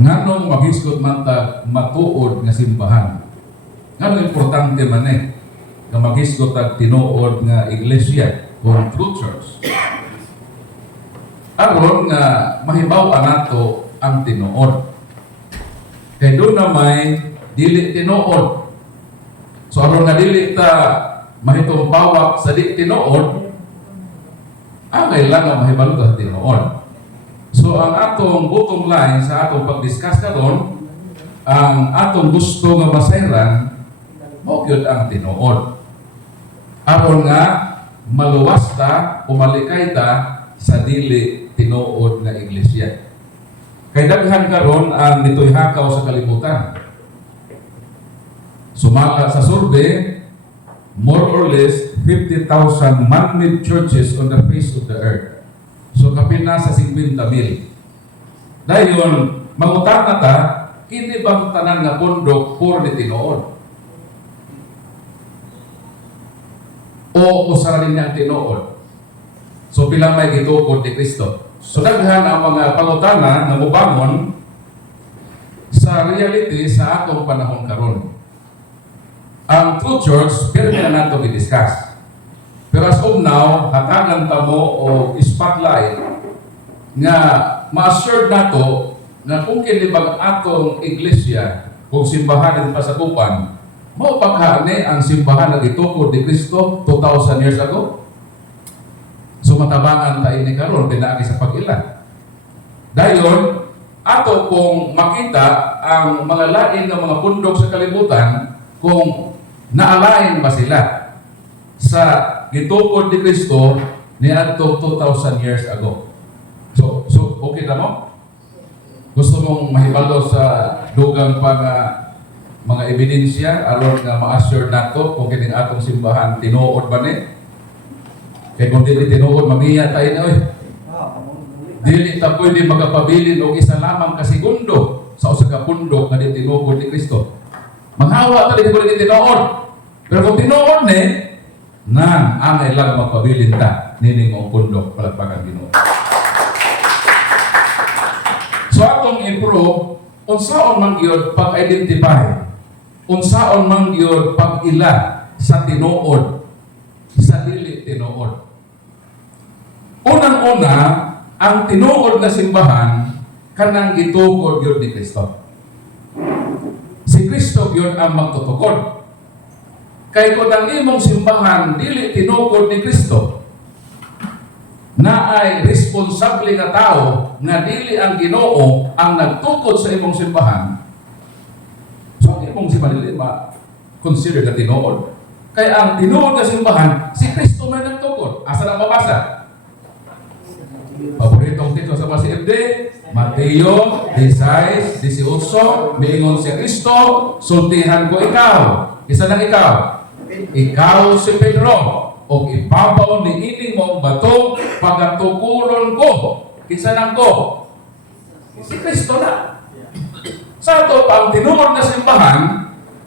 Nganong maghisgot man ta matuod nga simbahan. Nganong importante man nga maghisgot ta tinuod nga iglesia o true church. Aron nga mahibaw nato ang tinuod. Kay doon na may dili tinuod. So aron nga dili ta mahitong pawak sa di tinuod, ang kailangan mahibalo ta tinuod. So ang atong bottom line sa atong pag-discuss karon, ang atong gusto nga masayran mo gyud ang tinuod. Aron nga maluwas ta o malikay ta sa dili tinuod nga iglesia. Kay daghan karon ang nitoy hakaw sa kalibutan. Sumala sa survey, more or less 50,000 man-made churches on the face of the earth. So kapin na sa 50,000. Dayon, mangutan na ta, kini bang tanan nga pundok puro ni tinuod? O usara din ang tinuod? So pila may gitukod ni Kristo? So daghan ang mga pangutana nga mobangon sa reality sa atong panahon karon. Ang true church, pero na nato i-discuss. Pero as of now, hatagan ta mo o spotlight nga ma-assure nato na kung kinibag atong iglesia kung simbahan din pa sa kupan, mao pagkaani ang simbahan na gitukod ni Kristo 2,000 years ago. So matabangan tayo ni karon pinaagi sa pag-ilan. Dayon, ato kung makita ang mga lain ng mga pundok sa kalibutan kung naalain ba sila sa gitukod ni Kristo ni adto 2,000 years ago. So okay na mo? Gusto mong mahibalo sa dugang pa nga mga ebidensya aron nga ma-assure nato kung kining atong simbahan tinuod ba ni? Kaya kung dili tinuod, mamiya tayo na, oy. Dili ta pwede magapabilin o isa lamang ka segundo sa usa ka pundok nga di tinuod ni Kristo. Maghawa ta di ko di tinuod. Pero kung tinuod ni, nang angay lang magpabilin ta nining ang pundok palagpagan Ginoo. So atong i-prove unsaon man gyud pag-identify, unsaon man gyud pag-ila sa tinuod, sa dili tinuod. Unang-una, ang tinuod na simbahan kanang gitukod gyud ni Kristo. Si Kristo gyud ang magtutukod. Kay kung ang imong simbahan dili tinukod ni Kristo, na ay responsable nga tao nga dili ang Ginoo ang nagtukod sa imong simbahan, so ang imong simbahan dili ma-consider na tinuod. Kaya ang tinuod na simbahan, si Kristo may nagtukod. Asa na mabasa? Paboritong tito sa mga CFD, Mateo 16:18, miingon si Kristo, sultihan ko ikaw. Isa lang ikaw. Ikaw si Pedro, o ibabaw ni ining mong bato, pagatukuron ko. Kisa lang ko. Si Kristo na. Sa ito pa, ang tinuod na simbahan,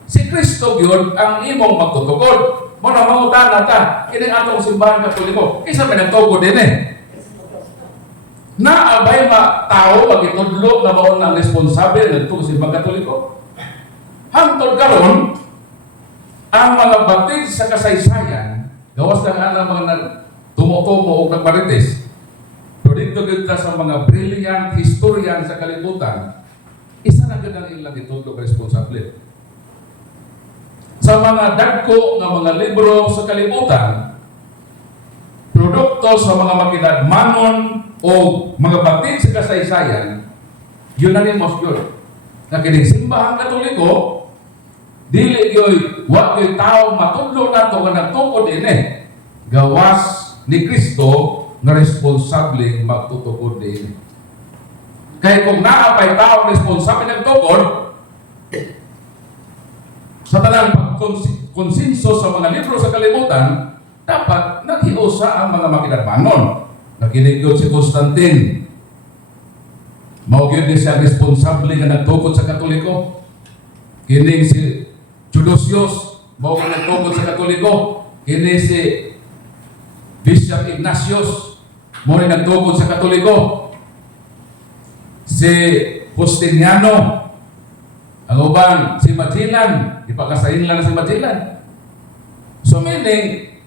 si Kristo yun ang imong magtutukod. Muna mangutan na ta, kining atong simbahan Katoliko, isa may nagtukod din Naabay tao magitudlo na maon ang responsable nito sa simbang Katoliko. Hangtod karon ang mga batid sa kasaysayan, gawas ng mga tumutumo o nagmarites, pero dito kita sa mga brilliant historian sa kalibutan, isa na ganda ang ilang itudlo responsable. Sa mga dagko ng mga libro sa kalibutan, produkto sa mga makinagmanon o mga batid sa kasaysayan, yun na rin most yun. Na kining simbahang Katoliko, dili yoy wa yoy tao matudlo nato nga nagtukod ini. Gawas ni Kristo nga responsable magtutukod ini. Kaya kung naapay tao responsable nagtukod, sa tanang pagkonsenso sa mga libro sa kalibutan, dapat naghiusa ang mga makinagmanon. Nakinig si Constantine. Mao gyud siya responsable nga nagtukod sa Katoliko. Kining si Theodosius, mao nga nagtukod sa Katoliko. Kini si Bishop Ignatius, mao rin nagtukod sa Katoliko. Si Justiniano. Ang uban, si Magellan. Ipakasahin lang na si Magellan. So meaning,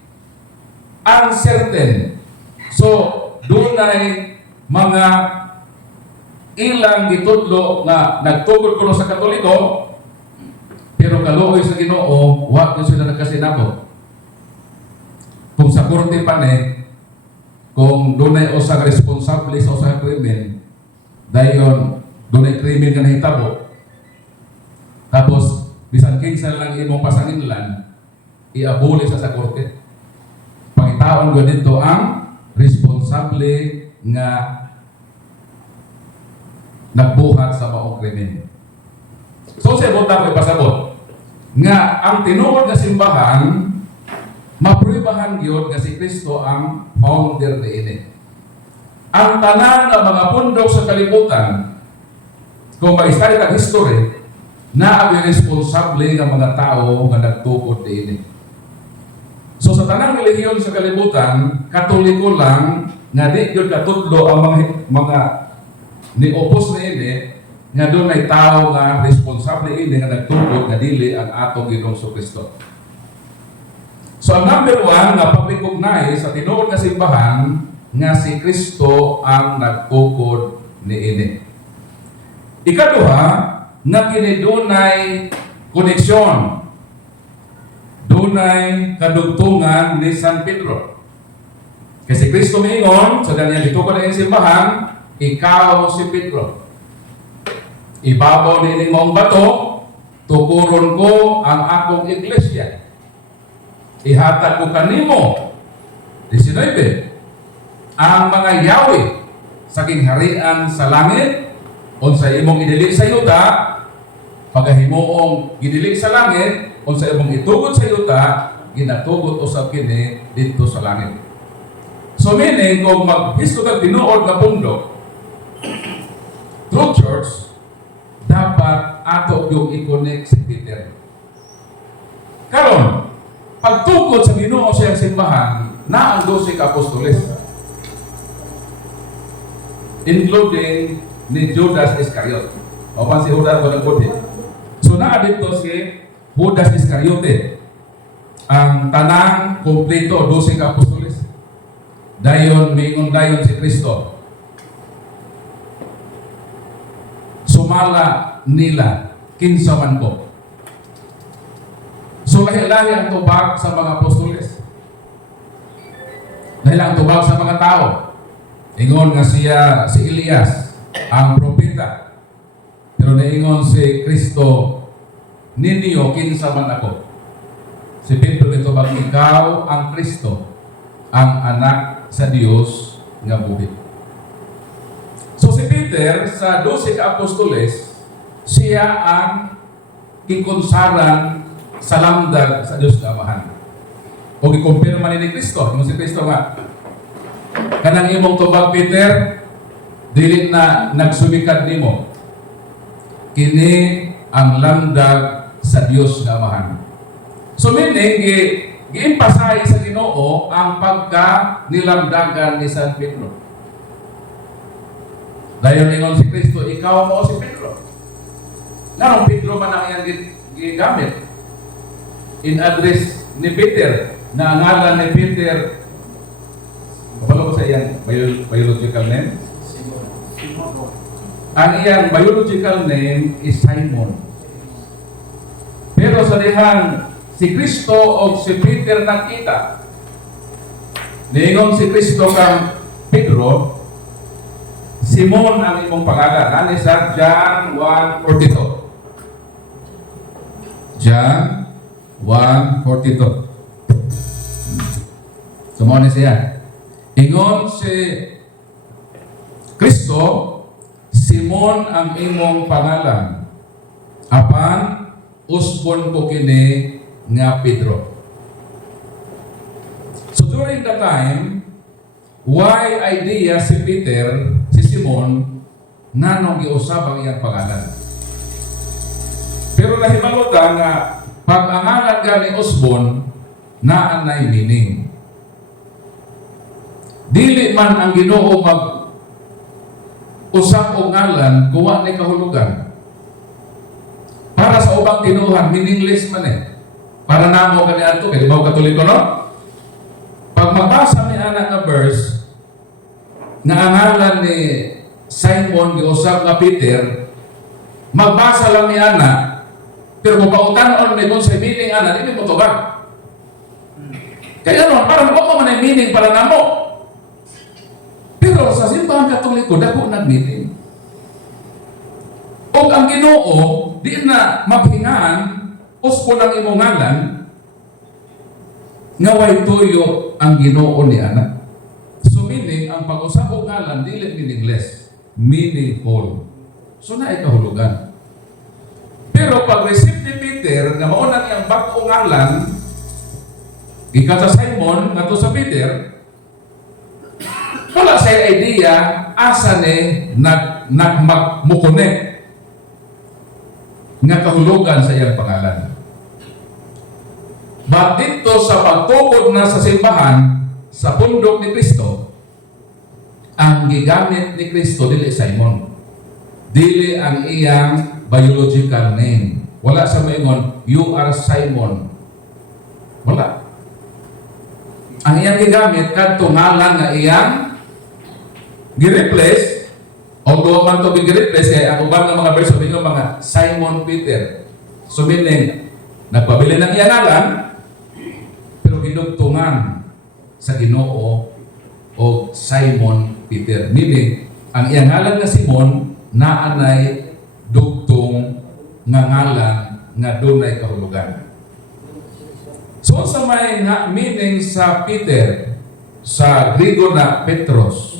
uncertain. So, doon ay mga ilang gitudlo na nagtugod kuno sa Katoliko, pero kaluoy sa Ginoo, wa gyud sila nagkasinabot. Kung sa korte pa ni, kung doon ay usa ka responsable sa usa ka krimen, dayon doon ay krimen nga nahitabo. Tapos bisan kinsa lang imong pasanginlan, iabuli sa korte. Pangitaon gyud dito ang responsable nga nagbuhat sa maong krimen. So sa ibota ko ipasabot nga ang tinuod nga simbahan mapruibahan gyud nga si Kristo ang founder niini. Ang tanan nga mga pundok sa kalibutan, kung ma-study ang history, na ang responsable nga mga tao nga nagtukod niini. So sa tanang relihiyon sa kalibutan, Katoliko lang nga di gyud katudlo ang mga ni-opos niini nga doon ay tao nga responsable ini nga nagtukod nga dili ang atong Ginoong Kristo. So ang number one nga pag-recognize sa tinuod nga simbahan nga si Kristo ang nagtukod niini. Ikaduha, nga kini dunay koneksyon, dunay kadugtungan ni San Pedro. Kasi Kristo miingon sa danyang gitukod ang simbahan, ikaw si Pedro. Ibabaw ni mong bato, tukuron ko ang akong iglesia. Ihatag ko kanimo, 19, ang mga yawi sa kingharian sa langit, unsa imong idili sa yuta, pagahimuong gidili sa langit, unsa imong itugod sa yuta, ginatugot usab kini dito sa langit. So meaning, kung maghisto ka tinuod na bundok, true church, dapat ato yung i-connect si Peter. Karon, pagtukod sa Ginoo sa simbahan, na ang 12 apostoles, including ni Judas Iscariot. O pa si Judas walang buti. So na dito si Judas Iscariote, ang tanang kompleto 12 apostoles. Dayon miingon dayon si Kristo. Sumala nila kinsa man ko. So lahi-lahi ang tubag sa mga apostoles. Dahil ang tubag sa mga tao. Ingon nga siya si Elias, ang propeta. Pero naingon si Kristo, ninyo kinsa man ako. Si Pedro ito bang ikaw ang Kristo, ang anak sa Dios nga buhi. So si Peter sa 12 apostoles, siya ang ikonsaran sa lamdag sa Dios nga Amahan. O gikumpirma ni Kristo, yung si Kristo nga, kanang imong tubag Peter, dili na nagsumikat nimo. Kini ang lamdag sa Dios nga Amahan. So meaning, gi-emphasize sa Ginoo ang pagka-nilamdagan ni San Pedro. Dahil ingon si Kristo, ikaw mo si Pedro. Narong Pedro man ang iyang gigamit in address ni Peter, na ang ngalan ni Peter, kapalo ko sa iyang biological name? Ang iyang biological name is Simon. Pero sa dihang si Kristo o si Peter nakita, niingon si Kristo kang Pedro, Simon ang imong pangalan. Ani sa John 1:42. John 1:42. Sumon siya. Ingon si Kristo, Simon ang imong pangalan. Apan usbon ko kini nga Pedro. So during the time, why idea si Peter, si Simon, nanong giusab ang iyang pangalan. Pero nahibalo ta nga pag-angalan gani usbon na anay meaning. Dili man ang Ginoo usap og ngalan kuha ni kahulugan. Para sa ubang tinuhan, meaningless man eh. Para namo kani adto kay bawo Katoliko no? Pag mabasa ni ana nga verse nga ang ngalan ni Simon giusap nga Peter, magbasa lang ni ana, pero mapautan-on ni kung sa meaning ana, hindi mo tubag. Kaya ano, parang mo man ay meaning para namo. Pero sa simbahan Katoliko, dako nag-meaning. O ang Ginoo, di na maphingaan, uspo ng imong ngalan, nga way tuyo ang Ginoo ni ana. So meaning, ang pag-usap og ngalan, dili meaningless, meaningful. So na kahulugan. Pero pag receive ni Peter, nga mauna niyang bag-o ngalan, ika sa Simon, nga to sa Peter, wala sa idea, asa ni nagmukune nga kahulugan sa iyang pangalan. But dito sa pagtukod na sa simbahan, sa pundok ni Kristo, ang gigamit ni Kristo dili Simon. Dili ang iyang biological name. Wala sa maingon, you are Simon. Wala. Ang iyang gigamit, kadto ngalan na iyang gi-replace, although man to be gi-replace, kaya ang ubang ng mga verse of mga Simon Peter. So meaning, nagpabili ng iyang ngalan, pero ginugtungan sa Ginoo o Simon Peter. Meaning, ang iyang ngalan nga Simon, naanay dugtong nga ngalan nga dunay kahulugan. So sa may meaning sa Peter, sa Griego na Petros,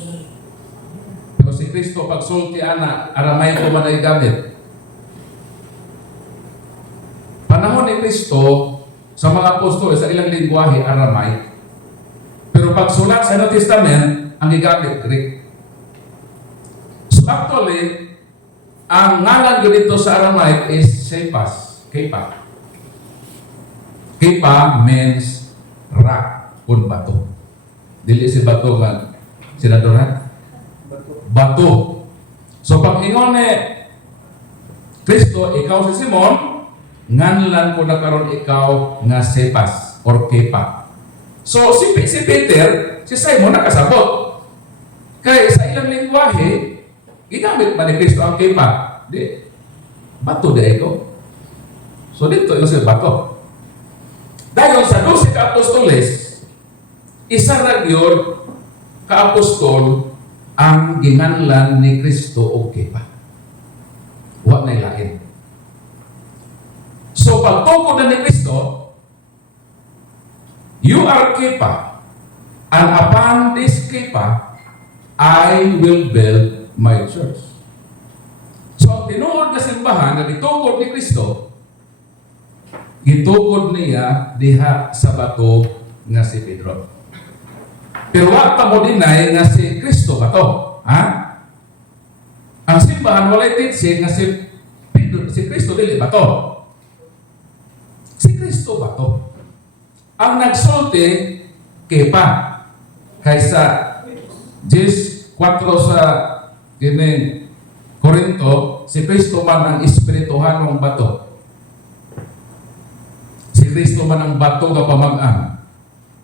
pero si Kristo pagsulti ana, Aramaico man ay gamit. Panahon ni Kristo, sa mga apostol, sa ilang lingwahe, Aramaic. Pero pagsulat sa New Testament, ang gigamit Greek. So actually, ang ngalan dito sa Aramaic is Cephas, Kepa. Kepa means rock, kung bato. Dili si bato nga, Senador ha? Bato. So pag ingon ni Kristo, ikaw si Simon, nganlan ko na karon ikaw nga Cephas or Kepa. So si Peter, si Simon nakasabot. Kaya sa ilang lingwahe, ginamit ba ni Kristo ang Kepa? Di. Bato di ito. So dito yung si bato. Dahil sa 12 ka-apostoles, isa ra gyud ka-apostol ang ginganlan ni Kristo og Kepa. Wa nay lain. So pagtukod na ni Kristo, you are Kepa, and upon this Kepa, I will build my church. So ang tinuod na simbahan na gitukod ni Kristo, gitukod niya diha sa bato nga si Pedro. Pero wa pa mo dinay nga si Kristo bato, ha? Ang simbahan walay teaching nga si Pedro, si Kristo dili bato. Si Kristo bato. Ang nagsulti Kepa kaysa 10:4 sa kining Korinto, si Kristo man ang espirituhanong bato. Si Kristo man ang bato nga pamag-an.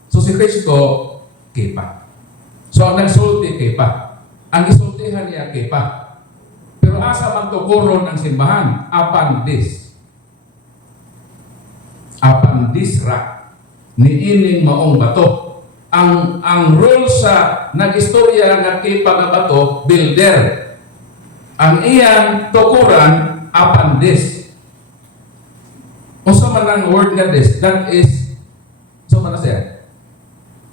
So si Kristo, Kepa. So ang nagsulti, Kepa. Ang isultihan niya, Kepa. Pero asa man tukuron ang simbahan? Apandis. Apandis rock. Niining maong bato. Ang rule sa nag-istorya nga Kepa nga bato, builder. Ang iyang tukuran, apandis. O sa man ang word nga this, that is, so man na siya,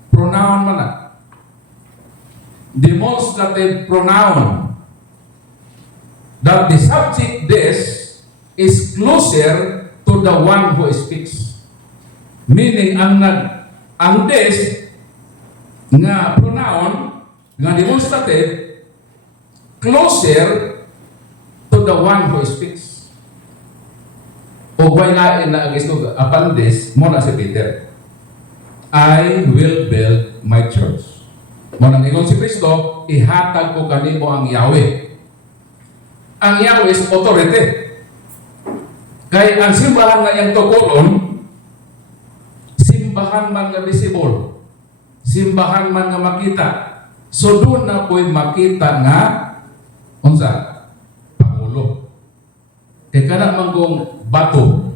pronoun man na. Demonstrative pronoun. That the subject this is closer to the one who speaks. Meaning, ang this nga pronoun, nga demonstrative, closer to the one who speaks. O why lain na ang gusto upon this, mo na si Peter. I will build my church. Mo nang ingon si Kristo, ihatag ko kanimo ang Yahweh. ang Yahweh is authority. Kaya ang simbahan nga yung tukulon, simbahan man nga visible, simbahan man nga makita. So doon na po'y makita nga unsa? Pangulo. Kaya ka na manggong bato,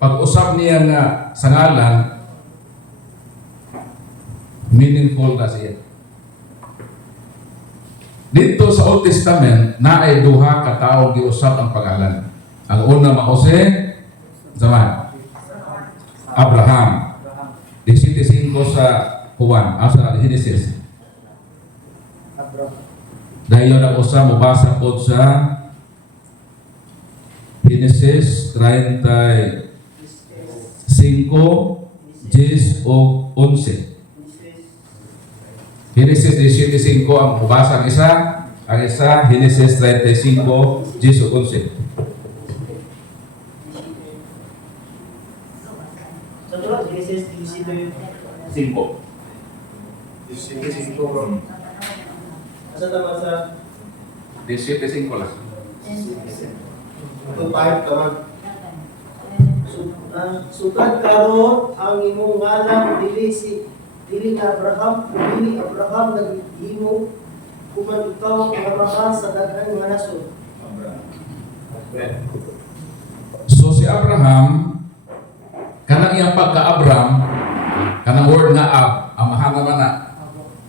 pag-usap niya nga sa ngalan, meaningful na siya. Dito sa Old Testament, na ay duha ka taong giusap ang pangalan. Ang una Jose, zaman Abraham. 15 sa Juan, sa Genesis. Dahil yun ang usa mo basa po sa Genesis 35, 10 o 11. Genesis 15 ang mubasa ang isa Genesis 35, 10 o 11. Sa Genesis 15. 5. Asa tama sa 17, 5 lang. itong 5 tamad. Sugad karon ang imong ngalan dili Abraham naghimo kuman ikaw Abraham sa daghang mga nasod. So si Abraham, kanang iyang pagka-Abram, kanang word nga amahan naman na.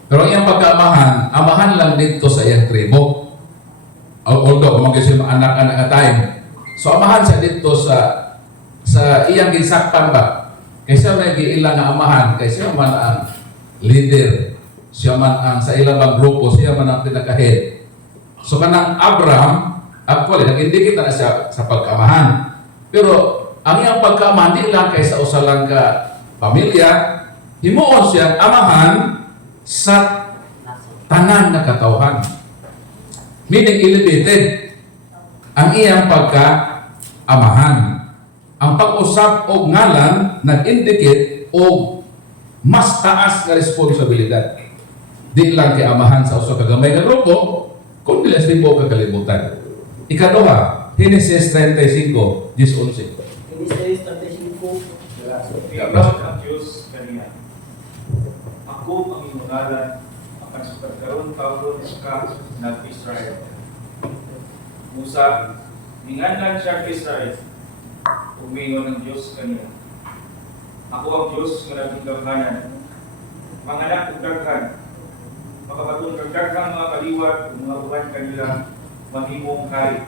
Pero iyang pagka-amahan, amahan lang dito sa iyang tribo. Although, kumagay siya mga anak-anak na time. So amahan siya dito sa iyang ginsakpan ba? Kaysa may giilang nga amahan, kaysa man ang leader, siya man ang sa ilang bang grupo, siya man ang pinaka-head. So kanang Abraham, actually, nag-indicate na siya sa pagkamahan. Pero ang iyang pagkamahan, di lang kaysa usalang ka pamilya, himuon siyang amahan sa tanan na katawhan. Meaning elevated ang iyang pagka-amahan. Ang pag-usap o ngalan nag-indicate o mas taas na responsibilidad. Di lang kay amahan sa uso kagamay na grupo, kundi lang sa po kakalimutan. Ikaduha, Genesis 35, 10-11. Genesis 35. Ikaw ang Diyos kaniya. Ako ang iyong ngalan, akan sa pagkaroon tawon ka ng Israel. Musa, ninganlan siya kay Israel, umingon ng Diyos kaniya. Ako ang Diyos nga nagiganghanan. Manganak ug daghan, makapaton kag daghang mga kaliwat ug mga uban kanila mahimong hari.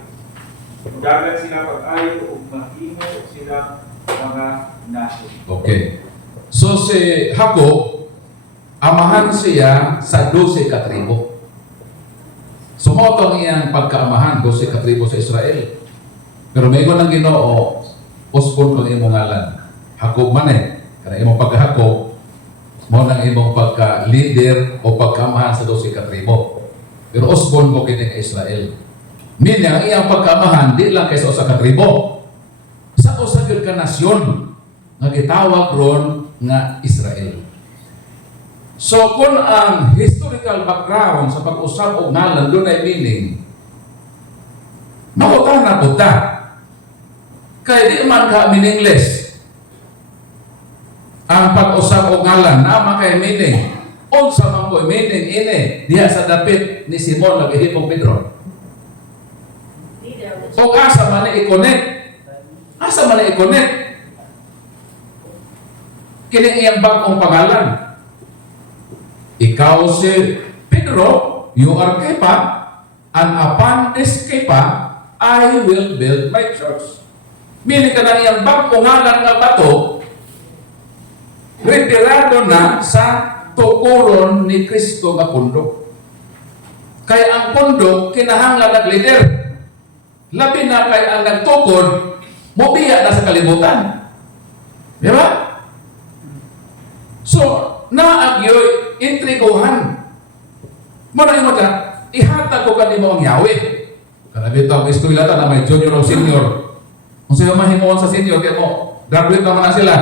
Dagan sila pag-ayo ug mahimo sila mga nasod. Okay. So si Jacob, amahan siya sa 12 katribo. So mo itong iyang pagkaamahan, 12 katribo sa Israel. Pero may ng Ginoo, uspon kong imong ngalan. Jacob man Kana imong pagka-Jacob, mo nang imong pagka-leader o pagkamahan sa 12 katribo. Pero usbon ko kini ka Israel. Meaning, ang iyang pagkamahan, di lang kaysa usa ka tribo. Sa usa gyud ka nasyon, nga gitawag ron nga Israel. So, kung ang historical background sa pag-usap og ngalan, doon ay meaning, makutan na po ta. Kaya di man ka meaningless. Ang pag-usap og ngalan, naman kay meaning. Unsa man ko meaning ini diha sa dapit ni Simon naghihimong Pedro. O asa man i-connect? Asa man i-connect? Kini iyang bagong pangalan. Ikaw si Pedro, you are Kepa, and upon this Kepa, I will build my church. Meaning ka na iyang bagong ngalan nga bato, retirado na sa tukuron ni Kristo nga pundok. Kaya ang pundok, kinahanglan nag-leader. Labi na kay ang nagtukod, mubiya na sa kalibutan. Di ba? So, naagyoy, intriguhan. Maraming mo ka, ihatag ko kanimo ang Yahweh. Kanabi ito ang istulatan na may junior o senior. Kung sila mahimuon sa senior, kaya mo, graduate naman na sila.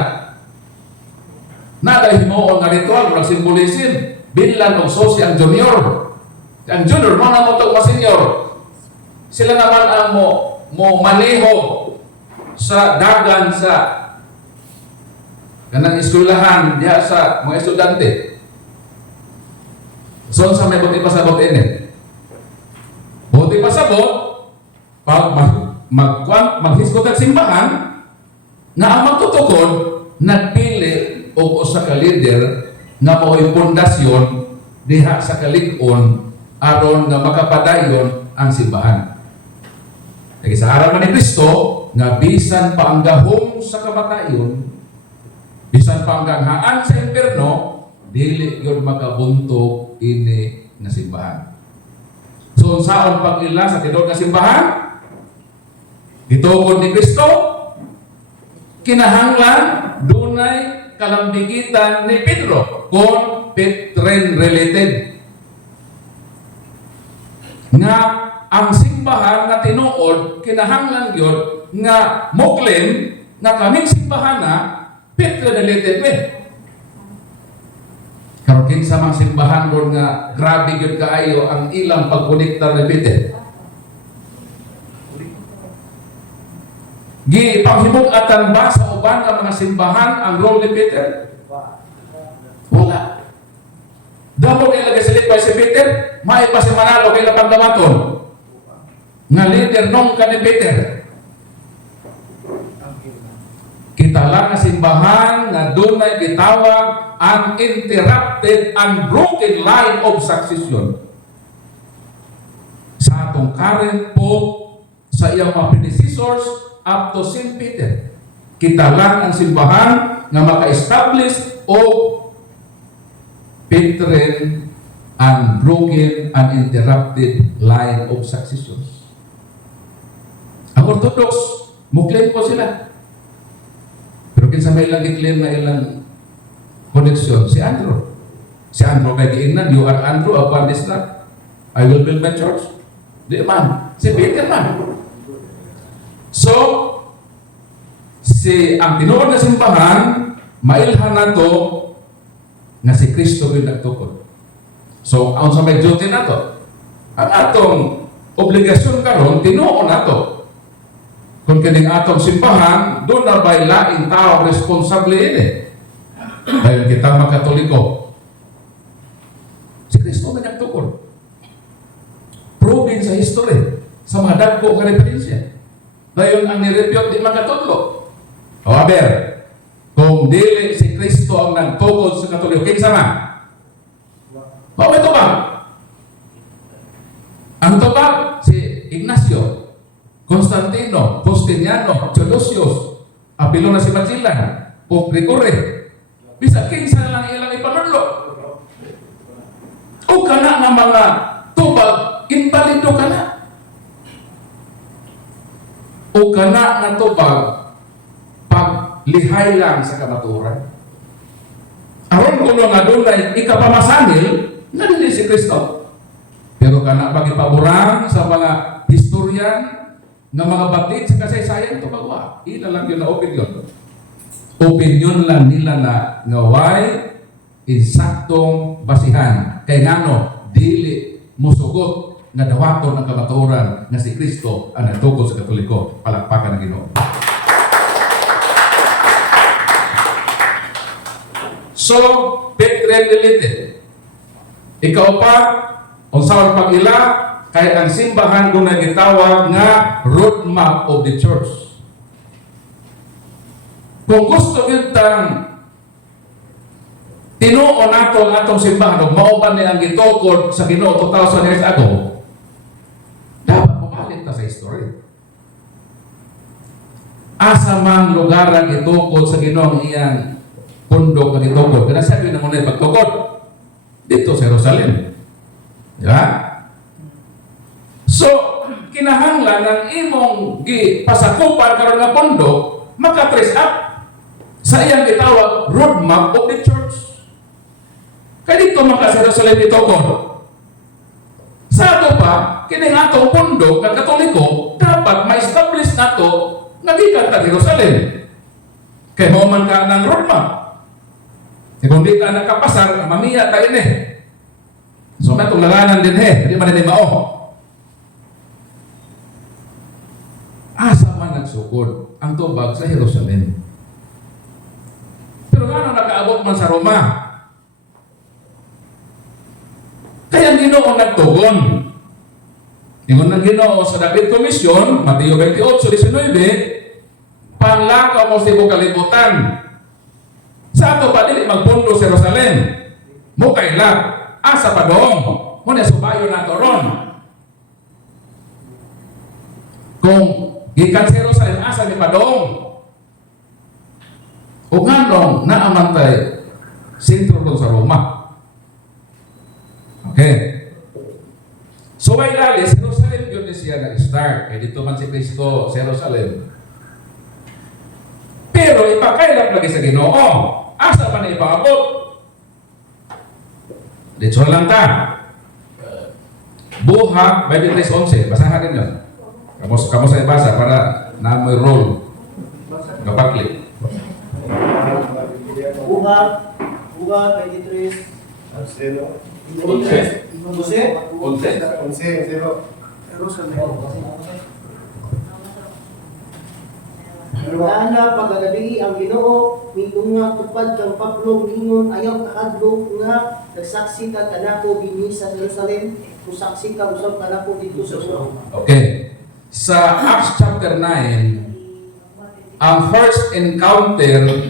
Na dahil himuon nga ritual, murag simbolisin, bilang o sosi ang junior. Ang junior, mga mo itong senior. Sila naman ang mo maneho sa dagan sa kanang eskwelahan diha sa mga estudyante. So sa may buti pasabot ini. Buti pasabot pag maghisgot ang simbahan nga ang magtutukod nagpili og usa ka leader nga mao'y pundasyon diha sa kalig-on aron nga makapadayon ang simbahan. Kaya sa araw ni Kristo nga bisan pa ang gahom sa kamatayon, bisan pa ang ganghaan sa impierno, dili yun makabuntog ini nga simbahan. So saon pag ila sa tinuod nga simbahan, gitugon ni Kristo, kinahanglan dunay kalambigitan ni Pedro kung Petren related. Nga ang simbahan nga tinuod kinahanglan gyud nga muklen nga kaming simbahan na Petren related me. Karon kinsa mang simbahan ron nga grabe gyud kaayo ang ilang pagkonektar ni Peter. Gipanghimug-atan ba sa uban nga mga simbahan ang role ni Peter? Wala. Damo kay lagi silipay si Peter, may pa si Manalo kay napagdamaton. Nga leader nung ka ni Peter. Kita lang na simbahan nga dunay gitawag uninterrupted, unbroken line of succession. Sa atong current pope, sa iyang mga predecessors, up to St. Peter. Kita lang ang simbahan nga maka-establish o Petren unbroken, uninterrupted line of successions. Ang Orthodox, muklen po sila. Pero kinsa may ilang i-claim na ilang connection, si Andrew. Si Andrew kay giingnan, you are Andrew upon this rock. I will build my church. Di man. Si Peter man. So, ang tinuod na simbahan, mailhan na to nga si Kristo yung nagtukod. So, ang sa may duty na to, ang atong obligasyon karon tinuod na to. Kung kining atong simbahan, doon na ba'y laing tao responsable ini. Dahil kita magkatoliko. Si Kristo may nagtukod. Proven sa history, sa mga dagko nga referensya. Dayon ang nirepute di makatudlo. O aber, kung dili si Kristo ang nagtukod sa Katoliko, kinsa man? Mao ito ba? Ang tubag si Ignacio, Constantino, Justiniano, Theodosius, apilo na si Magellan, Pope Gregory. Bisa kinsa lang ilang ipanudlo. O kana nga mga tubag, invalido kana. O kana nga tubag, paglihay lang sa kamaturan. Aron kuno nga dunay ikapamasangil, nga dili si Kristo. Pero kana pagipaborang sa mga historian nga mga batid sa kasaysayan to bagwa. Ila lang yun na opinion. Opinion lang nila na nga why insaktong basihan. Kay ngano dili musugot nga dawaton ang kamatuoran nga si Kristo ang nagtukod sa Katoliko. Palakpakan ng Ginoo. So, Petren related. Ikaw pa, unsawang pag-ila, kay ang simbahan kung nagitawag nga roadmap of the church. Kung gusto kitang tinuo nato ang atong simbahan, mauban ni ang gitukod sa Ginoo 2,000 years ago, dapat mabalik ta sa history. Asa mang lugar ang itukod sa Ginoo ang iyang pundok ang itukod. Kaya sabi na muna yung pagtukod dito sa Jerusalem. Diba? So, kinahanglan ng imong pasakupan karon nga pundok maka-trace up sa iyang gitawag roadmap of the church. Kaya dito maka sa Jerusalem itukod. Sa ato pa, kining atong pundok nga Katoliko dapat ma-establish nato nga gikan ta Jerusalem. Kaya mo man ka ng roadmap. Kung di ka nakapasar, mamiya tayo ni. So, may tulaganan din Hindi man din mao. man nagsugod? Ang tubag sa Jerusalem. Pero nga nakaabot man sa Roma. Kaya ang Ginoo nagtugon. Ingon ng Ginoo sa David Commission, Mateo 28:19, panlakaw mo sa ibong kalibutan. Sa ato pa dili magpundo sa Jerusalem. Mo kaila, asa pa doon. Mo na subayo na to ron. Kung gikan sa Jerusalem, asa ni pa doon. O nga nung naamantay, sentro doon sa Roma. Okay. So may lali, sa Jerusalem yun din siya nag-start. Kaya dito man si Kristo sa Jerusalem. Pero ipakailap lagi sa Ginoo. Asa pa na ipaabot? Dito lang ta. Buha 23:11. Basahan din yun. Kamu sa ibasa para na may role. Kapaklik. Buha 23. Ana pagagabi ang Ginoo mitunga tupad kang Pablo ningon ayaw kahadlok nga nagsaksi ka kanako dinhi sa Jerusalem usaksi ka usab kanako dito sa Roma. Okay. Sa Acts chapter 9, ang first encounter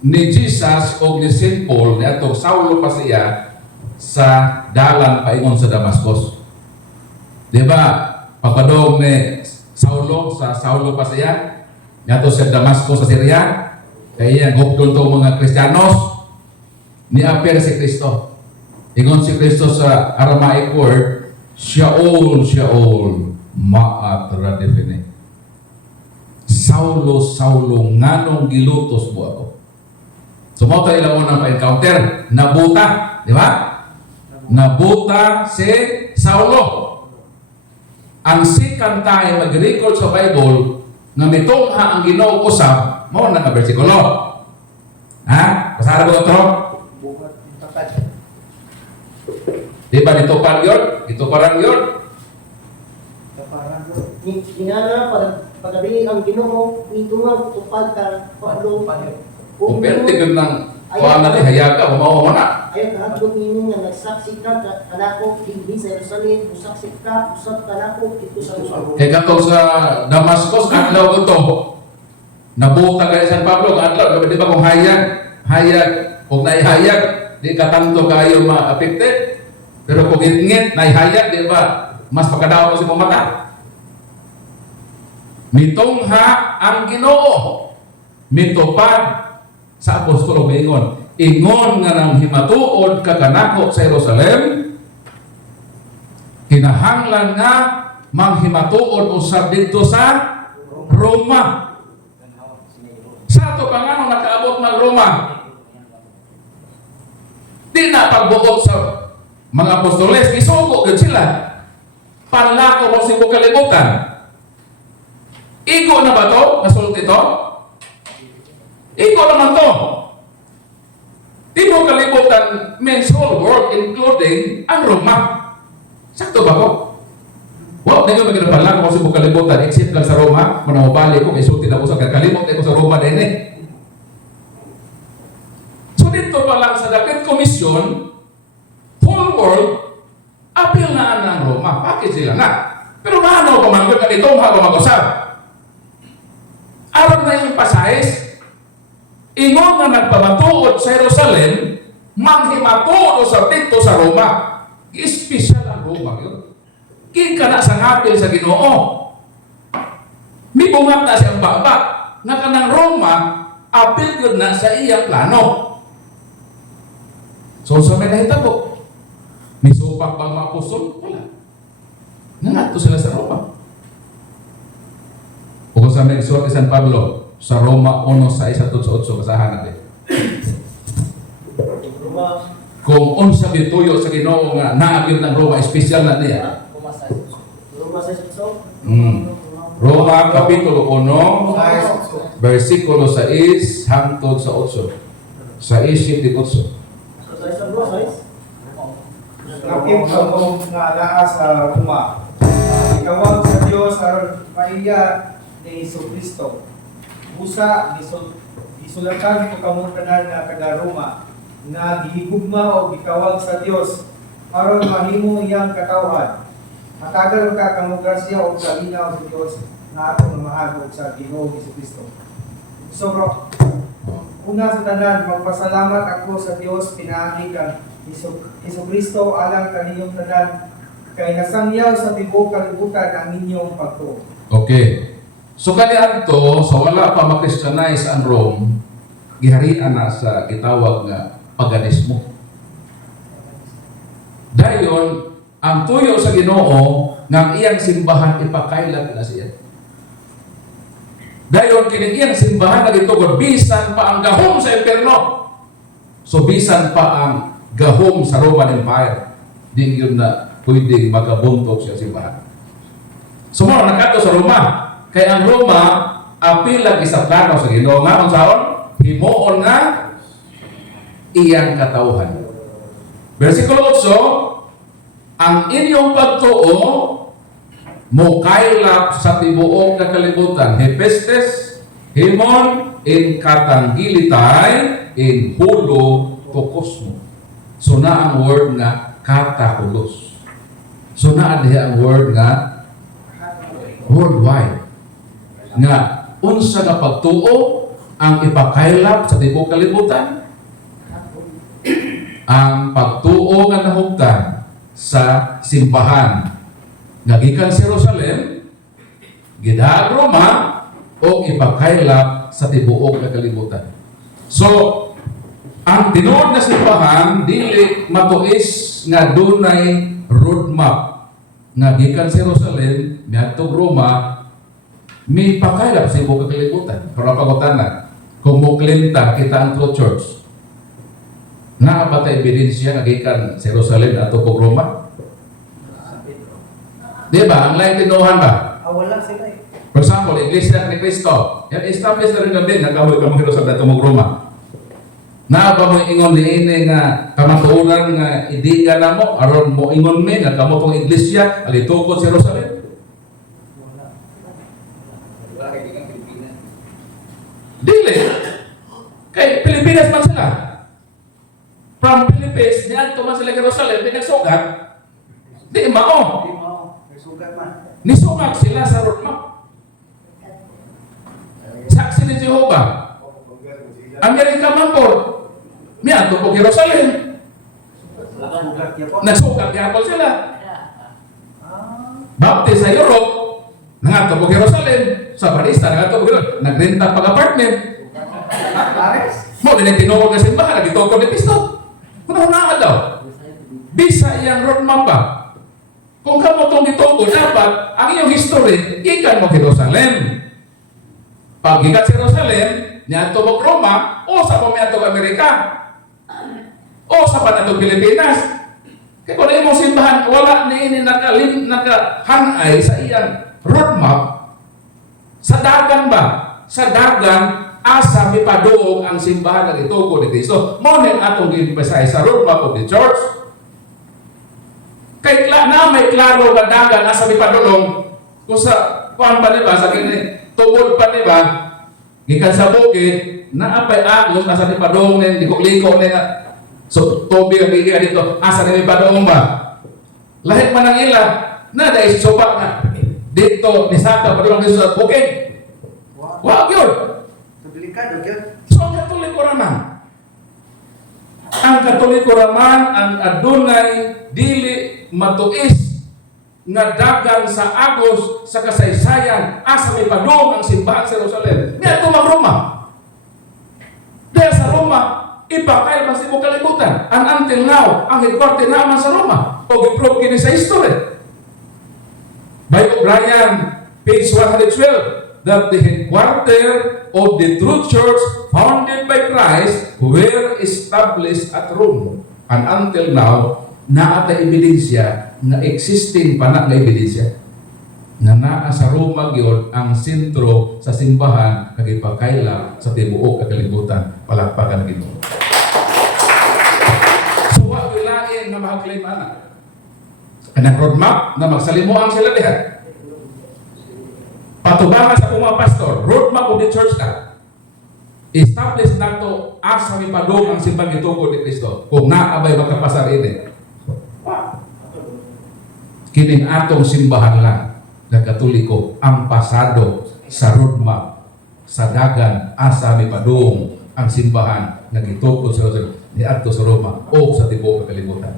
ni Jesus o ni St. Paul na itong Saulo pa siya sa dalan paingon sa Damascus. Di ba? Pagpadong ni Saulo sa Saulo pa siya nato sa Damascus sa Syria, kaya hukdon to mga Kristiyanos ni-appear si Kristo. Ingon si Kristo sa Aramaic word, Shaul, Shaul, ma'at radifine. Saulo, Saulo, nganong gilutos mo ako? So mo tayo lang unang pa-encounter, nabuta, di ba? Nabuta si Saulo. Ang second time mag-record sa Bible na mitungha ang Ginoo usab, mo na nga bersikulo. Ha? Pasara ko ito? Di ba dito pa yun? Ito parang yun? Ingana paggabi ang Ginoo mitunga tupad kang Pablo. Kung pertigod ng kuha na ni hayaga, humawa mo na. Ayaw kahadlok ninyo nga nagsaksi ka kanako dinhi sa Jerusalem usaksi ka usab kanako dito sa Roma. Kaya katong sa Damascus, adlaw ko to. Nabuta kaya San Pablo, adlaw. Di ba kung hayag, kung naihayag, di katanto kayo ma-affected. Pero kung ngit, naihayag, di ba, mas pagkadaw mo si mata. Mitungha ang Ginoo. Mitupad sa apostolo maingon. Ingon nga nang himatuod ka kanako sa Jerusalem, kinahanglan nga manghimatuod usab dito sa Roma. Sa ato pa nga nakaabot ng Roma. Di na pagbuot sa mga apostoles, isugo gud sila. Panlako mo sa kalibutan. Igo na ba to? Nasulti to? Igo naman to. Di mo kalibutan men's whole world including ang Roma. Sakto ba ko? Wow, na yung magkinapalang ko sa buong kalibutan except lang sa Roma, manamabali ko, isulti na ko sa kalimot ko sa Roma din eh. So dito pa lang sa David Commission, whole world, appeal na ang Roma. Bakit sila nga? Pero maano pa man, kung itong halo mag-usap. Aram na yung pasahis, ingon nga nagpamatuod sa Jerusalem, manghimatuod sa dito sa Roma. Espesyal ang Roma yun. Kika na sa ngapil sa Ginoo. Mibungat na siyang babak. Nga kanang Roma, apil yun na sa iyang plano. So sa may nahitabo, may supak bang mga apostol? Wala. Nangato sila sa Roma. O kung sa may suwag San Pablo, sa Roma 1:6-8, basahan natin. Roma Kung unsa bituyo sa Ginoo nga naapil ng Roma, espesyal na niya. Roma 6:8. Roma Kapitulo 1, versikulo 6 hangtod sa 8. Sa 6:8. Sa isang Roma 6. Nakip ang nga naa sa Roma. Ikawag sa Diyos aron paiya ni Jesucristo. Busa gisulatan ko kamo tanan nga taga Roma na gihigugma o gikawag sa Dios aron mahimo iyang katawhan. Matagal ka kamo grasya o kalinaw sa Dios na atong mahagod sa Ginoo Jesucristo. So, una sa tanan, magpasalamat ako sa Dios pinaagi kang Jesucristo alang kaniyong tanan kay nasangyaw sa tibuok kalibutan ang inyong pagtuo. Okay. So kaniadto so wala pa ma-Christianize ang Rome, giharian na sa gitawag nga paganismo. Dayon ang tuyo sa Ginoo nga ang iyang simbahan ipakailat na siya. Dayon kini iyang simbahan na gitugod bisan pa ang gahom sa impierno. So bisan pa ang gahom sa Roman Empire, di yun na pwedeng magabuntog siya simbahan. So mo nakato sa Roma, kay ang Roma apil sa plano sa Ginoo nga unsaon himuon nga iyang katawhan. Versikulo 8, ang inyong pagtuo mo kaylap sa tibuok nga kalibutan. Hepestes, himon, in katanggilitay, in hulo kokosmo. So na ang word nga katahulos. So na diha ang word nga worldwide. Nga unsa nga pagtuo ang ipakaylap sa tibuok kalibutan? Ang pagtuo nga nahugtan sa simbahan nga gikan sa Jerusalem, gidahag Roma o ipakaylap sa tibuok nga kalibutan. So, ang tinuod nga simbahan dili matuis nga dunay roadmap nga gikan sa Jerusalem miadtong Roma may pakaylap sa tibuok nga kalibutan. Pero pagutanan, kung muklimta kita ang true church, na ba tayo ebidensya nga gikan sa Jerusalem ato kong Roma? Di ba? Ang lain tinuhan ba? Wala sila eh. For example, Iglesia ni Cristo. Yan, establish na rin na din. Nagkahoy ka mga Jerusalem ato kong Roma. Na ba mo ingon diini nga kamatuonan nga idiga na mo aron mo ingon mi nga kamo tong iglesia alitukod sa Jerusalem? Dili. Kay Pilipinas man sila. From Philippines, niadto man sila Jerusalem, pinagsugat. Di mao. Nisugat sila sa roadmap. Saksi ni Jehovah. Amerika man po. Niadto po Jerusalem. Nagsugat yapon sila. Baptist sa Europe, nangadto po Jerusalem. Sa Barista, nangadto po Jerusalem. Nagrenta pag-apartment. Mo din ang tinuod nga simbahan, nagitokod ni Cristo. Kunahunaan daw. Bisa iyang roadmap ba? Kung kamo itong gitokod, dapat ang iyong history, ikan mo Jerusalem. Pag ikat sa Jerusalem, niyato mo Roma, o sa pamiatong Amerika, o sa panatong Pilipinas. Kaya kung na imong simbahan, wala na ini nakahanay sa iyang roadmap. Sa dagan ba? Sa dagan, asa mi paduog ang simbahan ng itugo ni Cristo. Mo ning atong giempasay sa roadmap of the church. Kay na may klaro nga dagan asa mi padulong kung sa kuan pa diba sa kini tubod pa diba gikan sa bukid naapay agos asa mi padulong ning liko-liko ning so tubig ang giga dito asa ni mi padulong ba? Lahit man ang ila na dai soba nga dito ni Santa padulong dito sa bukid. Wa gyud. So, ang Katoliko raman. Ang Katoliko raman, ang adunay dili matuis nga dagan sa agos sa kasaysayan asa may padung ang simbahan sa Jerusalem. Niya ito Roma. Dahil sa Roma, ipakail mas mo kalimutan. And until now, ang headquarter naman sa Roma. O giprove kini sa history. By O'Brien, page 112. That the headquarter of the true church founded by Christ were established at Rome. And until now, naata ebidensya na existing pa na ebidensya na naa sa Roma gyud ang sentro sa simbahan kagipakaila sa tibuok kalibutan. Palakpakan Ginoo. So wa bilain nga mahaklaim ana. Kanang roadmap na magsalimuan sila diha. patubangan sa mga pastor, roadmap of the church na. Establish na to asa mi padung ang simbang gitugo ni Kristo. Kung naabay magkapasar ini. Kining atong simbahan lang na Katoliko ang pasado sa roadmap sa dagan asa mi padung ang simbahan nga gitugo sa ni adto sa Roma o sa tibuok kalibutan.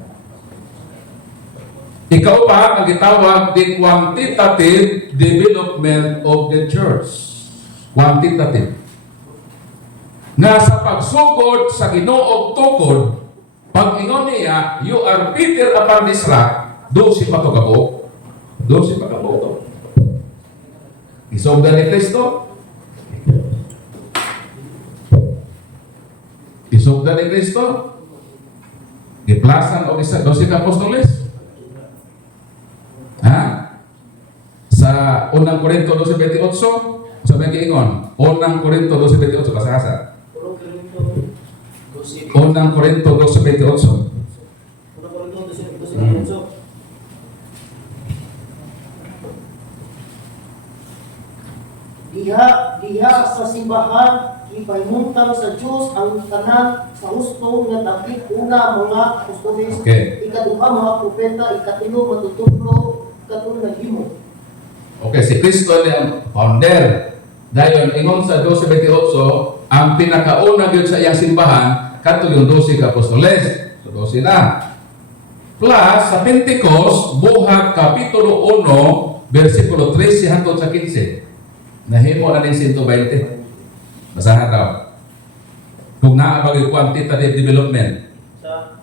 Ikaw pa ang gitawag the quantitative development of the church. Quantitative. Nga sa pagsugod sa Ginoo tukod, pag ingon niya, you are Peter upon this rock, doon si patugabo. Doon si patugabo to. Isogda ni Kristo. Isogda ni Kristo. Giplasan o isa, 12 apostoles. Ha? Sa unang Korinto 12:28, sabi ng ingon, unang Korinto 12:28, basa-basa. Unang Korinto 12:28. Diha sa simbahan, ipahimutang sa Diyos ang tanan sa husto nga takip una mga apostoles, Okay. ikaduha mga propeta, ikatulo matutulo, ikatulo naghimo. Okay, si Kristo ni ang founder. Dahil ingon sa 12:28, ang pinakauna gyud sa iyang simbahan kadto yung 12 ka apostoles. So 12 na. Plus sa Pentecost, buhat kapitulo 1, versikulo 13 hangtod sa 15. Nahimo na ning 120. Basahan daw. Kung naa ba yung quantitative development. Sa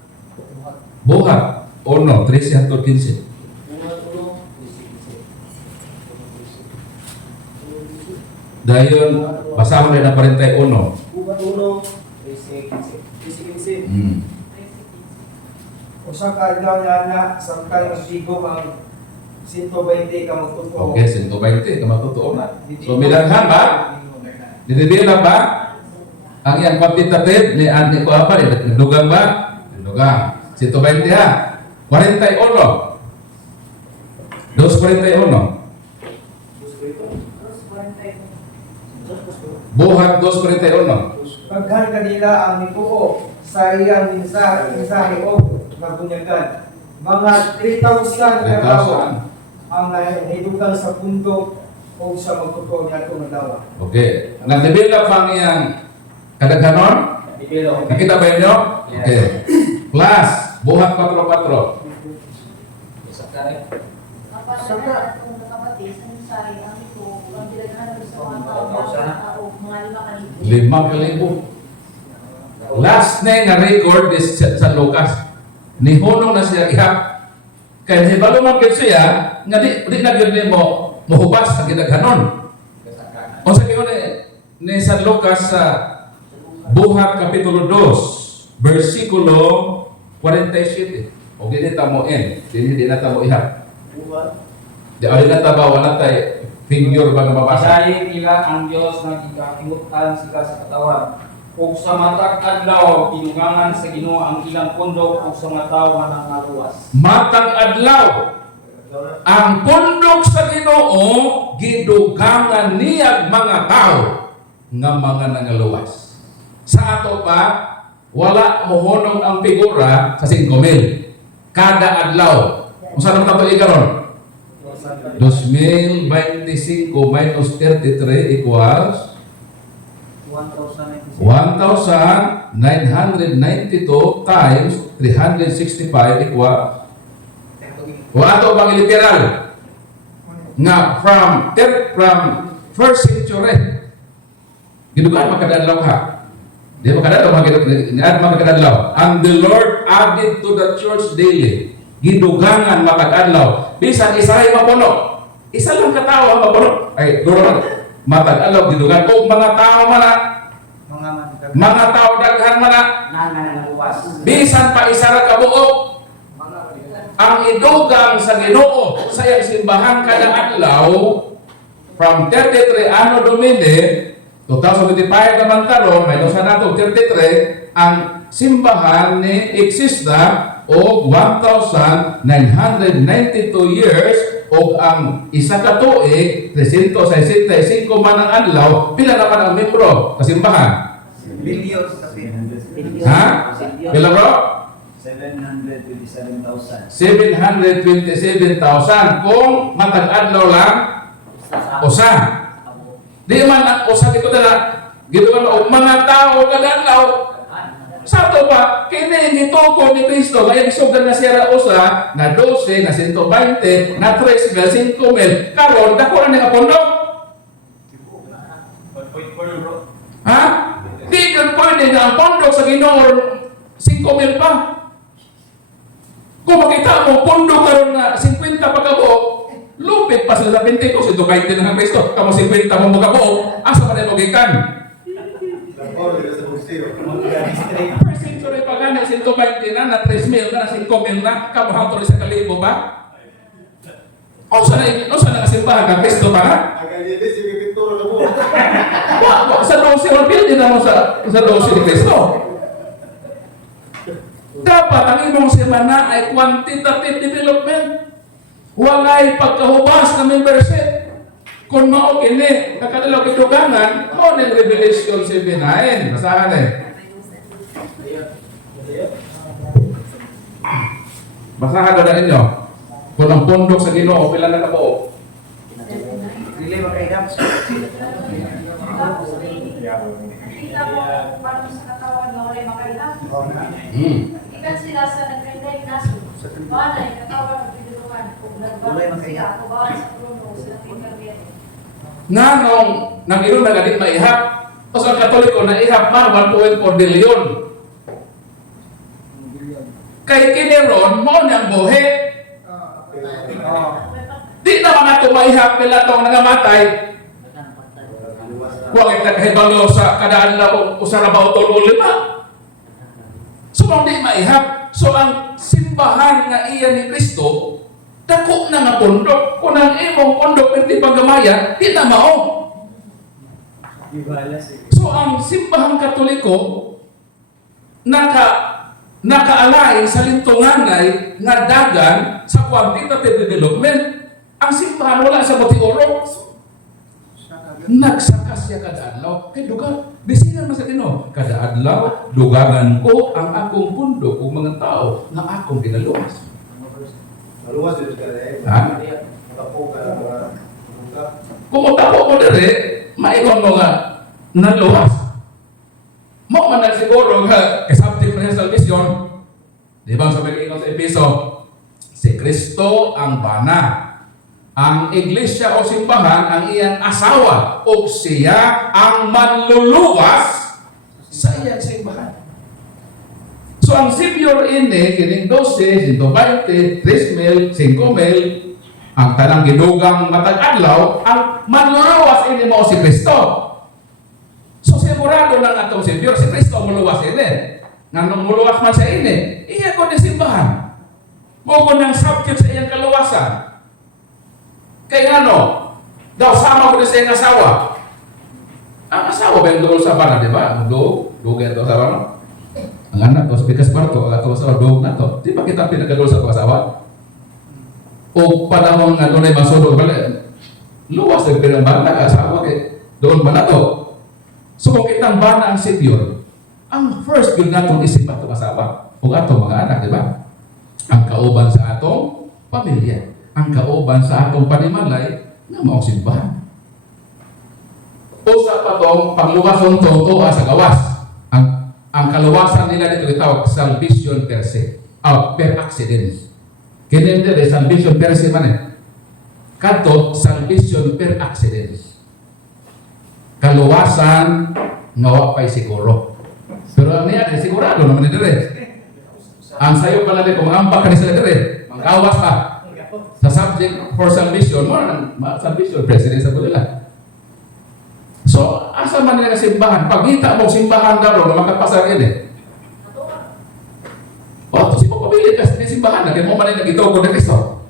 Buhat 1, 13 hangtod 15. Dahil basahan rin na 41. Buhat 1, 13. Usa ka adlaw na samtang magsigom ang 120 ka magtuto. Okay, 120. Kamatotoo na. So, milanghan ba? Dinibila ba? Ang iyang quantitative ni Andy ko apa? Dugang ba? Dugang. 120 ha. 41. 241. Buhat 241. Paghan kanila ang nituo sa iyang mensahe o nabunyagan. Mga 3,000 ka tao 3,000. ang nahidugang sa bundok o sa magtuto niya itong nadawa. Okay. Nag-develop ang iyang kadaghanon? Nakita ba inyo? Okay. Plus, buhat 44. Kapag kung nakapatid, sa mensahe, ang ito, ang pinaghahanap sa mga tao, mga 5,000. Last na nga record is sa Lucas. Nihunong na siya ihap. Kaya hibalo man kit siya, nga di na gyud mo mohubas sa gidaghanon. O sa kingon ni San Lucas sa buhat kapitulo 2, versikulo 47. O dili ta mo dili na ta mo ihap. Buhat. Di ali na ta ba wala tay figure ba nga mabasa. Isahin nila ang Diyos na ikahimutan sila sa katawan. Ug sa matag adlaw, tinugangan sa Ginoo ang ilang pundok ug sa mga tawo nga nangaluwas. Matag adlaw ang pundok sa Ginoo gidugangan niya mga tao nga mga nangaluwas. Sa ato pa wala mohonong ang figura sa 5,000 kada adlaw. Unsa naman nato ikaron? 2025 minus 33 equals 1,992 times 365 equals ato bang literal nga from first century gidugan makadadlaw ka di makadadlaw makadadlaw and the Lord added to the church daily gidugangan makadadlaw bisan isa ay mapuno isa lang katawo ang mapuno ay guro matag-adlaw gidugan o mga tao mana mga tao daghan mana Nangaluwas. bisan pa isa ra ka buok ang idugang sa Ginoo sa iyang simbahan kada adlaw from 33 Anno Domini 2025 naman karon may sa nato 33 ang simbahan ni eksista og 1,992 years o ang isa ka tuig 365 man ang adlaw, pila naman ang membro sa simbahan? Billions kasi. Ha? Pila bro? 727,000. 727,000 kung matag adlaw lang usa. Di man ang usa dito na gito ka og mga tao kada adlaw. Sa to pa kini gituko ni Kristo kaya gisugan na siya usa na 12 na 120 na 3,000 5,000 karon dako ra nga pondok. 1.4 bro. Ha? Di kan pwede nga ang pondok sa Ginoo 5,000 pa. Kung makita mo pondok karon na 50 pa kabuo, lupit pa sila sa 20 ko ito kahit din ng Kristo. Kamo 50 mo magabuo, asa man ay logikan? First century pa gani 120 na 3,000 na 5,000 na kamo hatol sa kalibo ba? O sana kasimbahan ka Kristo pa ha? Sa 12 or building na mo sa 12 ni Kristo. Dapat ang imong semana ay quantitative development. Walay pagkahubas na membership. Kung mao kini nakadalaw kidugangan, mao ni Revelation 7:9. Basahan eh. Basahan na ninyo. Kung ang pondok sa Ginoo pila na kabuo. Dili makaidam. Nakita mo kung paano sa katawan mo rin makailap. Ikan sila sa nagkanday naso. Bala yung katawan ng pinulungan. Kung nagbalang sila, kung bawal sa trono, sila pinagyan. Nanong nag-inom na ganit maihap. O sa Katoliko na ihap man 1.4 billion. Kay kiniron mo niyang buhi. Di naman nato maihap nila itong nangamatay. Huwag ikahibalo sa kadaan na usara ba o 5. So kung di maihap, so ang simbahan nga iya ni Kristo, dako na nga pondok. Kung ang imong pondok hindi paggamaya, di na mao. So ang simbahang Katoliko nakaalay sa lintunganay nga dagan sa quantitative development. Ang simbahan wala sa bati-oro. Nagsakas siya kada adlaw. Kay dugang, bisigan man sa Ginoo. Kada adlaw, dugangan ko ang akong pundok o mga tao na akong ginaluwas. Ha? Kung matapo ko dere, maingon mo nga naluwas. Mo man na siguro nga kasabtik na sa salvation. Di ba sabi ko sa Episo, si Kristo ang bana. Ang iglesia o simbahan ang iyang asawa o siya ang manluluwas sa iyang simbahan. So ang Savior ini kining 12, 120, 3,000, 5,000 ang tanang gidugang matag adlaw ang manluluwas ini mo si Kristo. So sigurado na atong Savior si Kristo muluwas ini. Nganong muluwas man sa ini, iya ko ni simbahan. Mo ko nang subject sa iyang kaluwasan. Kaya ano, daw sama ko na sa iyong asawa. Ang asawa ba yung doon sa bana, di ba? Dugay ito sa bana. Ang anak ko, bikas parto, ang ato asawa, dug na to. Di ba kita pinagkagul sa asawa? O panahon nga doon ay masudog, luwas ang pinang bana, asawa, doon ba na to? So kung kitang bana ang Savior, ang first yun na itong isip atong asawa, o atong mga anak, di ba? Ang kauban sa atong pamilya. Ang kauban sa atong panimalay na mao simbahan. Usa pa tong pangluwason to sa gawas. Ang kaluwasan nila dito itawag salvation per se. Per accident. Kinin dire salvation per se man. Kadto salvation per accident. Kaluwasan nga wa pay siguro. Pero ang niya sigurado naman dire. Ang sayo pala kung mangambak ka ni sila dire, mangkawas ka. Sa subject for salvation, mo salvation president sa nila. So, asa man nila simbahan? Pagkita mo simbahan daw na makapasar ini. O, si pagpabilit kasi ni simbahan na kaya mo man nila gitawag na Kristo.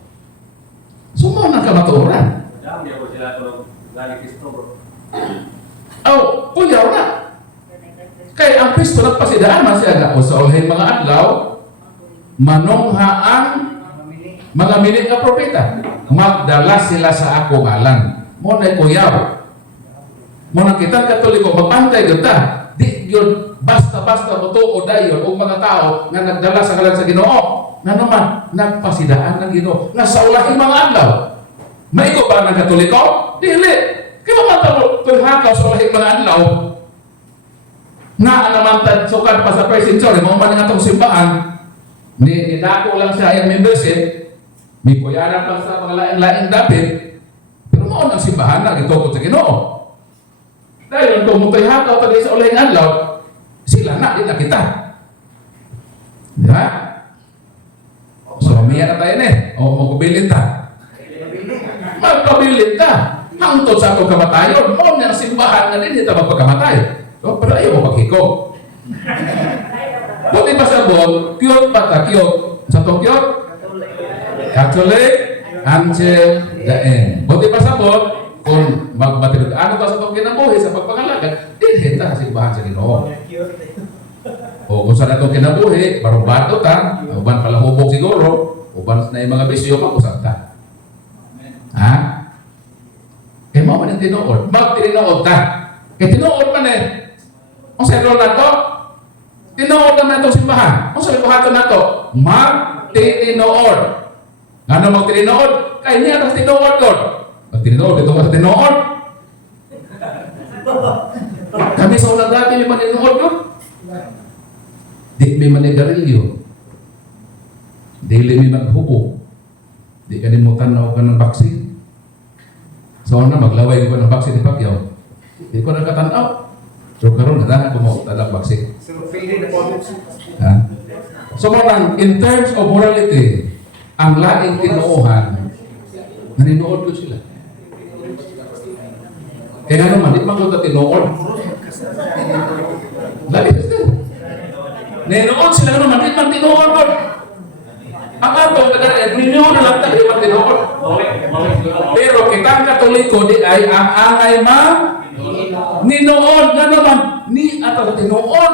So, mo nang kamaturan. Dami ako sila tulog gali Kristo bro. Oh, kuya na. Kaya ang Kristo nagpasidaan man siya na sa ulhin mga adlaw, manunghaan mga milit na propeta. magdala sila sa ako ngalan. Mo na kuyaw. Mo na kita Katoliko magpantay gud ta. Di yun basta-basta mo o dayon og mga tao nga nagdala sa ngalan sa Ginoo. Na naman nagpasidaan ng Ginoo nga sa ulahing mga adlaw. May ko ba ng Katoliko? Dili. Kaya matamo tulhakaw sa ulahing mga adlaw. Na naman tad sukad pa sa first century mo man nga tong simbahan ni dako lang siya yung membership, may kuyanan pa sa mga laing-laing dapit, pero mo ang simbahan na gitukod sa Ginoo. Dahil kung mutoy hakaw tadi sa ulahing adlaw, sila na din na kita. Di ba? So, miya na tayo o magpabilin ta. Magpabilin ta. Hangtod sa atong kamatayon, mo ang simbahan na din ito magpagkamatay. So, pero ayaw mo paghikog. Buti pa sa bon, cute pa ta, cute. Sa itong cute? Catholic, Angel, Daen. Buti pa sa bon, kung magbatilog, ano ba sa itong kinabuhi sa pagpangalaga, din ta simbahan sa Ginoo. O kung saan itong kinabuhi, barumbado ta, uban pala hubog siguro, uban na yung mga bisyo, mag-usap ta. Ha? Kaya mo man yung tinuod. Mag-tinuod ta. Kaya tinuod man Ang sentro na to, tinuod naman itong simbahan. Ang sabi buhaton na to, mag-tinuod. Ano mag-tinuod? Kaya niya ang tinuod doon. Mag-tinuod, ito ka sa tinuod. Kami sa unang dati may maninuod doon. Di may manigarilyo. Dili may maghubo. Di ka nimutan na ako ng baksin. So na maglaway ko ng baksin ni Pacquiao. Di ko nagkatanaw. So karon na ako mo tadak baksin. Ha? So man in terms of morality, ang laing tinuohan, naninuod ko sila. Kaya naman, di man ko tinuod. Lagi sila. Naninuod sila naman, di man tinuod ko. Ang atong kadang nininuod na lang tayo man tinuod. Pero kitang Katoliko di ay ang angay ninuod na naman ni atong tinuod.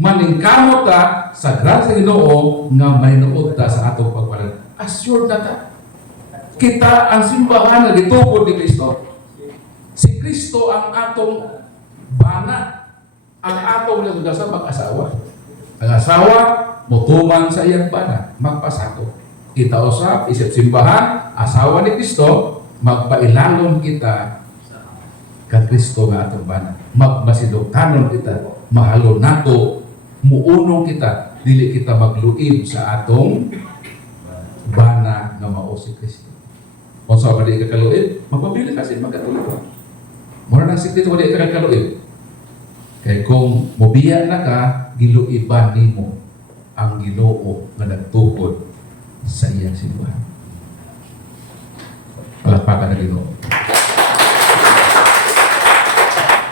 Maningkamot ta sa grasya sa Ginoo nga may nuod ta sa atong pagpalan. Assured na ta. Kita ang simbahan na gitukod ni Kristo. Si Kristo ang atong bana. Ang atong nagduda sa mag-asawa. Ang asawa, mutuman sa iyang bana, magpasako. Kita usap, isip simbahan, asawa ni Kristo, magpailalon kita kang Kristo nga atong bana. Magmasidoktanon kita, mahalon nato, muunong kita, dili kita magluib sa atong bana nga mao si Kristo. Kung sa ba di ka kaluib, magpapili kasi magkatuloy. Mura nang sikrit ko di ka kaluib. Kaya kung mobiya na ka, giluiban nimo ang Ginoo nga nagtukod sa iyang simbahan. Palakpakan na Ginoo.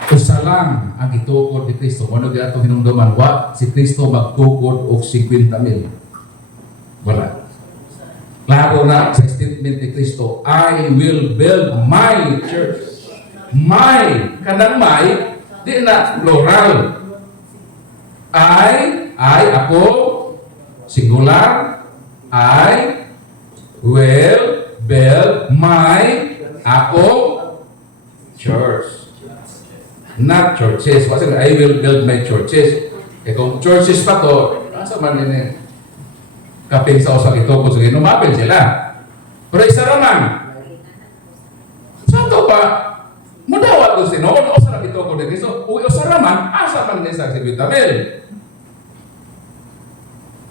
Usa lang ang gitukod ni Kristo. Ano gato hinungdaman? Wa si Kristo magtukod og 50,000. Wala. Klaro na sa statement ni Kristo, I will build my church. My, kanang my, di na plural. I, ako, singular, I will build my, ako, church. Not churches. Kasi I will build my churches. Eh kung churches pa to, nasa man din kaping sa usang ito kung sige, numapin sila. Pero isa naman. Sa ito pa, mudawat ko sinoon, o sarap ito ko din. So, usa naman, asa man din sa Sibitamil.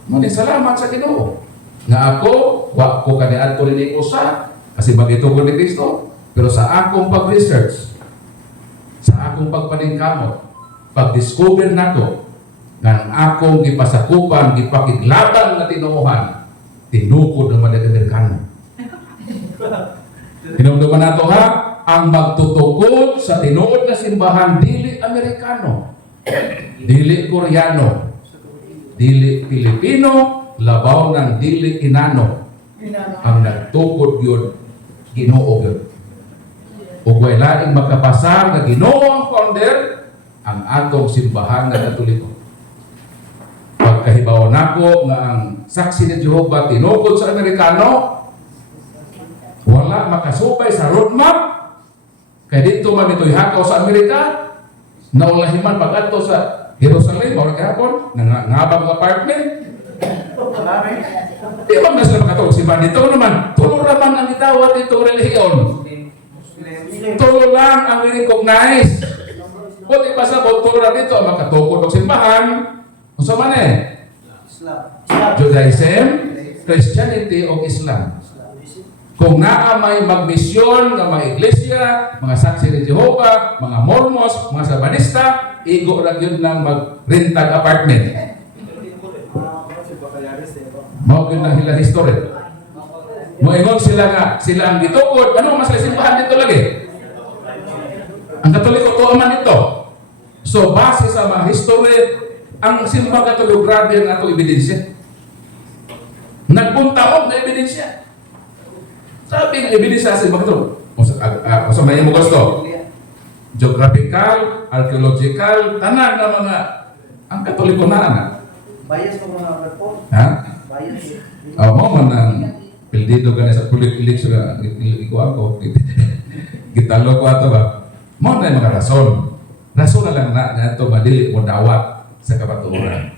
Muli, salamat sa Ginoo. Nga ako, wa ko kaniad ko rin usa, kasi magito ko ni Kristo. Pero sa akong pag-research, sa akong pagpaningkamot, pag-discover na ko, ng akong gipasakupan, gipakiglaban na tinuuhan, tinukod ng mga Amerikano. Hinumduman nato ha, ang magtutukod sa tinuod na simbahan, dili Amerikano, dili Koreano, dili Pilipino, labaw ng dili Inano. Ang nagtukod yun, Ginoo yun. Ug way laing magkapasar nga Ginoo ang founder, ang atong simbahan nga Katoliko. Pagkahibaw nako nga ang saksi ni Jehova tinukod sa Amerikano, wala makasubay sa roadmap. Kaya dito man ito'y hakaw sa Amerika, naulahiman pag-ato sa Jerusalem, o kahapon, nangabang apartment. Di ba na sila makatulog si Ban? Dito naman, tulo naman ang itawat itong relihiyon. Tulo lang ang i-recognize. Buti pa sa tulo na dito, makatukod ng simbahan. Kung sa man Judaism, Christianity, o Islam. Kung naa may magmisyon ng mga iglesia, mga saksi ni Jehovah, mga Mormons, mga Sabanista, igo lang yun ng mag-rentag apartment. Mao yun lang hila history. Moingon sila nga, sila ang gitukod. Ano mas simbahan dito lagi? Ang Katoliko to man ito. So base sa mga history, ang simbang Katoliko grabe ang ato ebidensya. Nagpuntaog na ebidensya. Sabi ng ebidensya sa simbang Katoliko. O sa may mo gusto. Geographical, archaeological, tanan na mga ang Katoliko na. Bias ko mga report. Ha? Bias. Mo man ang pildido ka na sa pulit-ilit sa iko ako. Gitalo ko ato ba? Mo na yung mga rason. Rason na lang na ito madili mo dawat sa kabaturan.